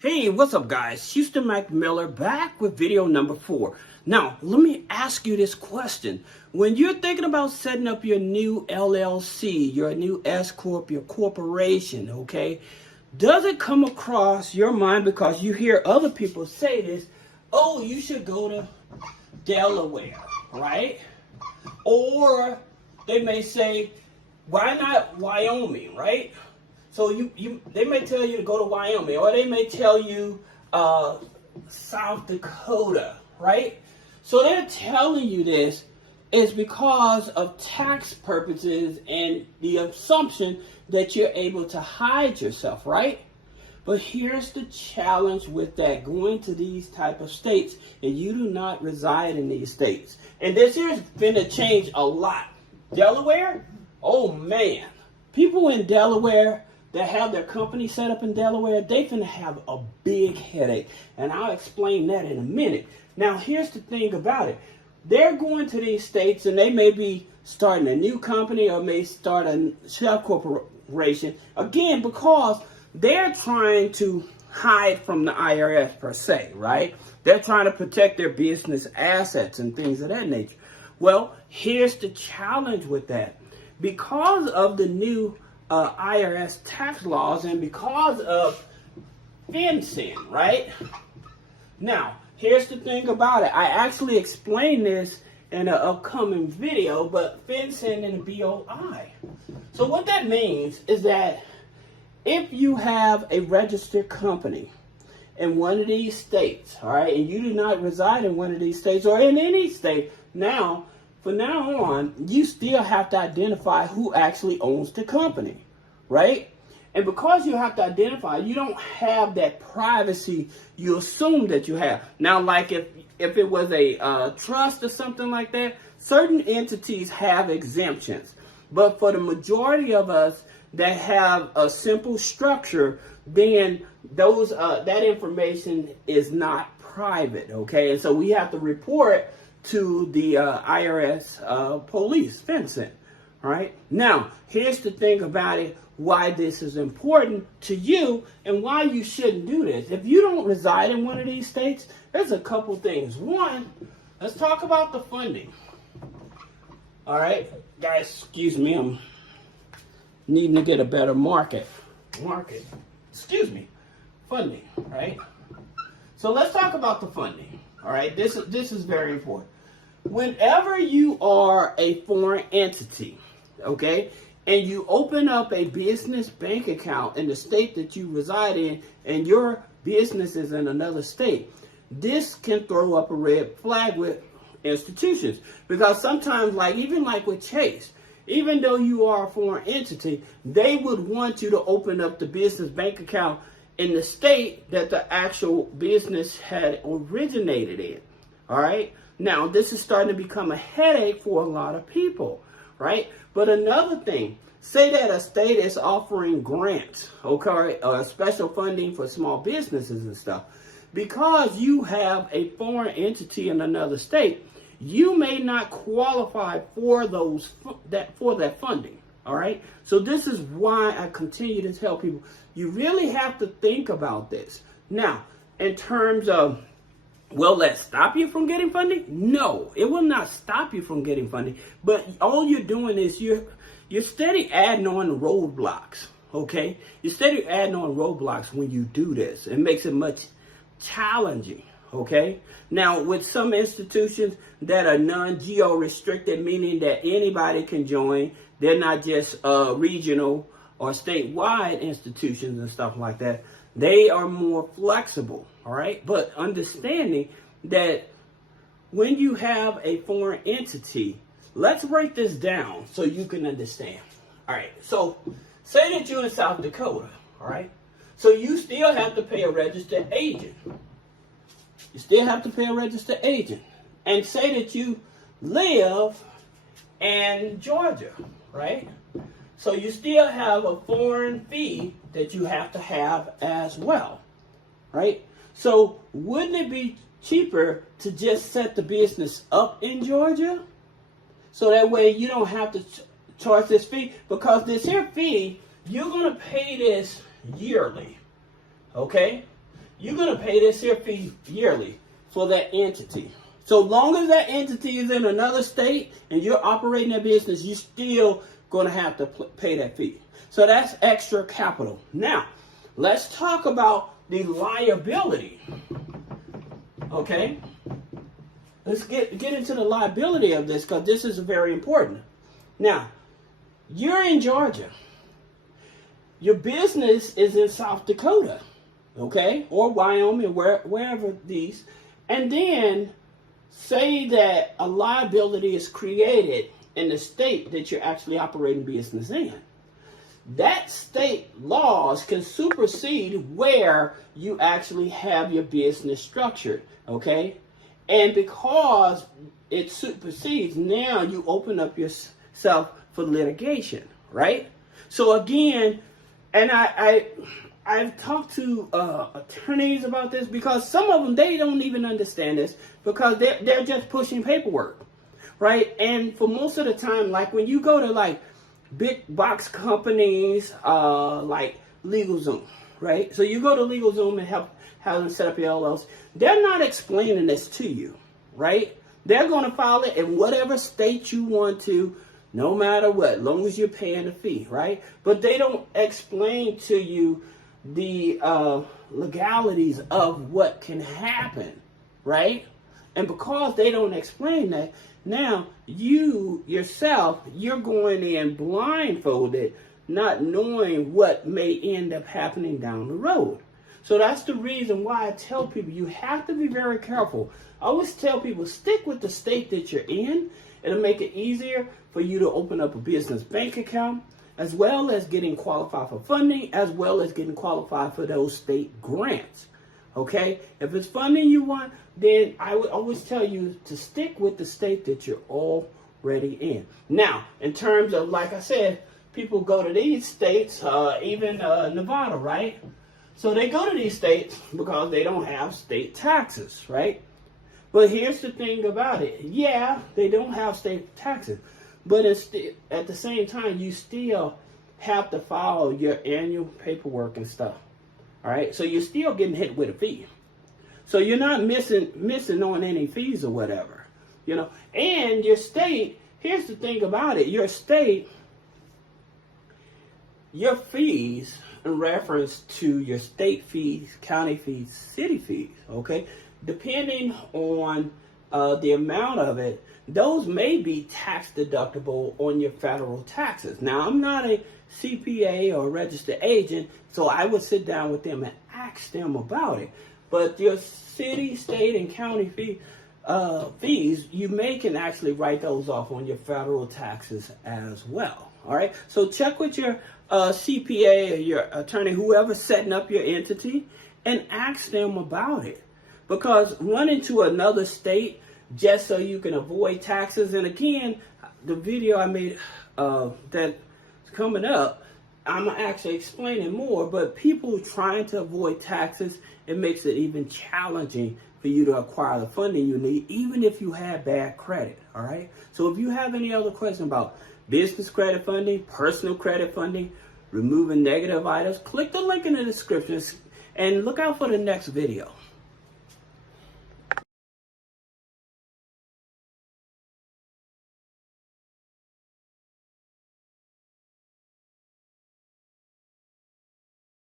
Hey, what's up guys? Houston Mac Miller back with video number 4. Now, let me ask you this question. When you're thinking about setting up your new LLC, your new S-Corp, your corporation, okay, does it come across your mind because you hear other people say this, oh, you should go to Delaware, right? Or they may say, why not Wyoming, right? So they may tell you to go to Wyoming, or they may tell you South Dakota, right? So they're telling you this is because of tax purposes and the assumption that you're able to hide yourself, right? But here's the challenge with that, going to these type of states and you do not reside in these states. And this year's been a change a lot. Delaware, oh man, people in Delaware that have their company set up in Delaware, they finna have a big headache. And I'll explain that in a minute. Now, here's the thing about it. They're going to these states and they may be starting a new company or may start a shell corporation. Again, because they're trying to hide from the IRS per se, right? They're trying to protect their business assets and things of that nature. Well, here's the challenge with that. Because of the new IRS tax laws and because of FinCEN, right? Now, here's the thing about it. I actually explained this in an upcoming video, but FinCEN and BOI. So what that means is that if you have a registered company in one of these states, all right, and you do not reside in one of these states or in any state, now, from now on, you still have to identify who actually owns the company, right? And because you have to identify, you don't have that privacy you assume that you have. Now, like if it was a trust or something like that, certain entities have exemptions. But for the majority of us that have a simple structure, then those that information is not private, okay? And so we have to report to the IRS police, FinCEN, all right? Now, here's the thing about it, why this is important to you and why you shouldn't do this. If you don't reside in one of these states, there's a couple things. One, let's talk about the funding. All right, guys, excuse me, I'm needing to get a better funding, right? So let's talk about the funding, all right? This is very important. Whenever you are a foreign entity, okay, and you open up a business bank account in the state that you reside in and your business is in another state, this can throw up a red flag with institutions. Because sometimes, even with Chase, even though you are a foreign entity, they would want you to open up the business bank account in the state that the actual business had originated in. All right? Now, this is starting to become a headache for a lot of people, right? But another thing, say that a state is offering grants, okay, special funding for small businesses and stuff. Because you have a foreign entity in another state, you may not qualify for that funding, all right? So this is why I continue to tell people, you really have to think about this. Now, in terms of, will that stop you from getting funding? No, it will not stop you from getting funding. But all you're doing is you're steady adding on roadblocks, okay? You're steady adding on roadblocks when you do this. It makes it much challenging, okay? Now, with some institutions that are non-geo restricted, meaning that anybody can join, they're not just regional or statewide institutions and stuff like that. They are more flexible, all right? But understanding that when you have a foreign entity, let's break this down so you can understand. All right, so say that you're in South Dakota, all right? So you still have to pay a registered agent. You still have to pay a registered agent. And say that you live in Georgia, right? So you still have a foreign fee that you have to have as well, right? So wouldn't it be cheaper to just set the business up in Georgia? So that way you don't have to charge this fee, because this here fee, you're going to pay this yearly, okay? you're going to pay this here fee yearly for that entity. So long as that entity is in another state and you're operating that business, you're still going to have to pay that fee. So that's extra capital. Now, let's talk about the liability. Okay? Let's get into the liability of this, because this is very important. Now, you're in Georgia. Your business is in South Dakota, okay? Or Wyoming, wherever these. And then say that a liability is created in the state that you're actually operating business in. That state laws can supersede where you actually have your business structured, okay? And because it supersedes, now you open up yourself for litigation, right? So again, and I've talked to attorneys about this, because some of them, they don't even understand this, because they're just pushing paperwork, right? And for most of the time, like when you go to like big box companies like LegalZoom, right? So you go to LegalZoom and help them set up your LLC. They're not explaining this to you, right? They're going to file it in whatever state you want to, no matter what, as long as you're paying the fee, right? But they don't explain to you the legalities of what can happen, right? And because they don't explain that, now you yourself, you're going in blindfolded, not knowing what may end up happening down the road. So that's the reason why I tell people you have to be very careful. I always tell people, stick with the state that you're in. It'll make it easier for you to open up a business bank account, as well as getting qualified for funding, as well as getting qualified for those state grants. Okay? If it's funding you want, then I would always tell you to stick with the state that you're already in. Now, in terms of, like I said, people go to these states, even Nevada, right? So they go to these states because they don't have state taxes, right? But here's the thing about it. Yeah, they don't have state taxes, but at the same time, you still have to follow your annual paperwork and stuff. All right, so you're still getting hit with a fee. So you're not missing on any fees or whatever, you know. And your state, here's the thing about it. Your state, your fees in reference to your state fees, county fees, city fees, okay, depending on the amount of it, those may be tax deductible on your federal taxes. Now, I'm not a CPA or registered agent, so I would sit down with them and ask them about it. But your city, state, and county fees, you can actually write those off on your federal taxes as well. All right, so check with your CPA or your attorney, whoever's setting up your entity, and ask them about it. Because running to another state just so you can avoid taxes, and again, the video I made that's coming up, I'm actually explaining more, but people trying to avoid taxes, it makes it even challenging for you to acquire the funding you need, even if you have bad credit, all right? So if you have any other questions about business credit funding, personal credit funding, removing negative items, click the link in the description and look out for the next video.